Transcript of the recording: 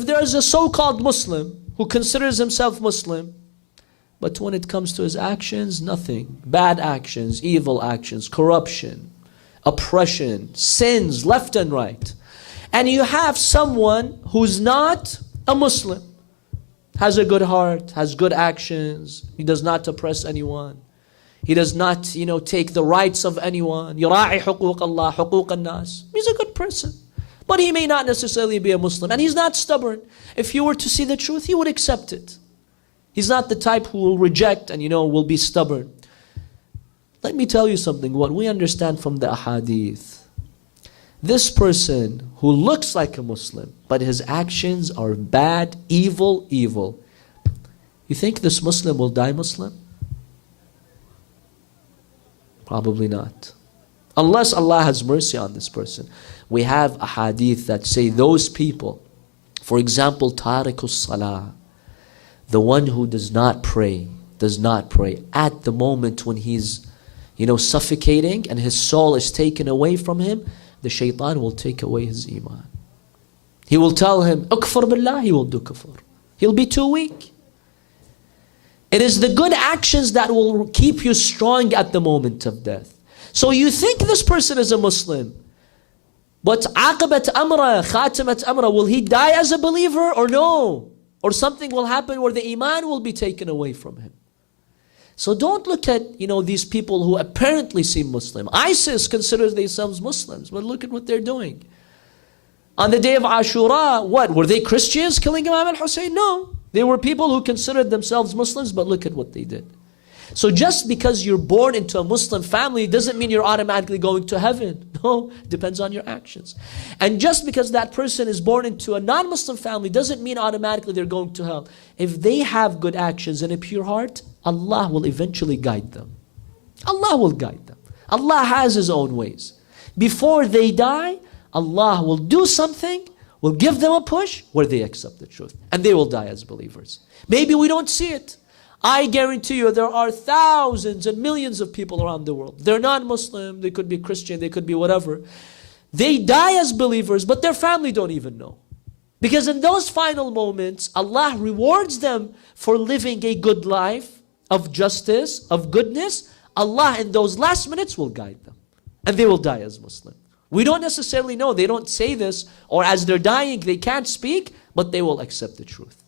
if there is a so-called Muslim who considers himself Muslim, but when it comes to his actions, nothing. Bad actions, evil actions, corruption, oppression, sins left and right. And you have someone who's not a Muslim, has a good heart, has good actions, he does not oppress anyone. He does not, take the rights of anyone. يراعي حقوق الله, حقوق الناس. He's a good person. But he may not necessarily be a Muslim. And he's not stubborn. If you were to see the truth, he would accept it. He's not the type who will reject and, will be stubborn. Let me tell you something. What we understand from the ahadith. This person who looks like a Muslim, but his actions are bad, evil. You think this Muslim will die Muslim? Probably not. Unless Allah has mercy on this person. We have a hadith that say those people, for example, tarikus salah, the one who does not pray at the moment when he's, suffocating and his soul is taken away from him, the shaitan will take away his iman. He will tell him, ukfur billah, he will do kufr. He'll be too weak. It is the good actions that will keep you strong at the moment of death. So you think this person is a Muslim, but aqibat amra, khatimat amra, will he die as a believer or no? Or something will happen where the iman will be taken away from him. So don't look at, these people who apparently seem Muslim. ISIS considers themselves Muslims, but look at what they're doing. On the day of Ashura, what? Were they Christians killing Imam al-Hussein? No. They were people who considered themselves Muslims, but look at what they did. So just because you're born into a Muslim family doesn't mean you're automatically going to heaven. No, it depends on your actions. And just because that person is born into a non-Muslim family doesn't mean automatically they're going to hell. If they have good actions and a pure heart, Allah will eventually guide them. Allah will guide them. Allah has His own ways. Before they die, Allah will do something, will give them a push where they accept the truth. And they will die as believers. Maybe we don't see it. I guarantee you there are thousands and millions of people around the world. They're non-Muslim, they could be Christian, they could be whatever. They die as believers, but their family don't even know. Because in those final moments, Allah rewards them for living a good life of justice, of goodness. Allah in those last minutes will guide them. And they will die as Muslim. We don't necessarily know. They don't say this, or as they're dying, they can't speak, but they will accept the truth.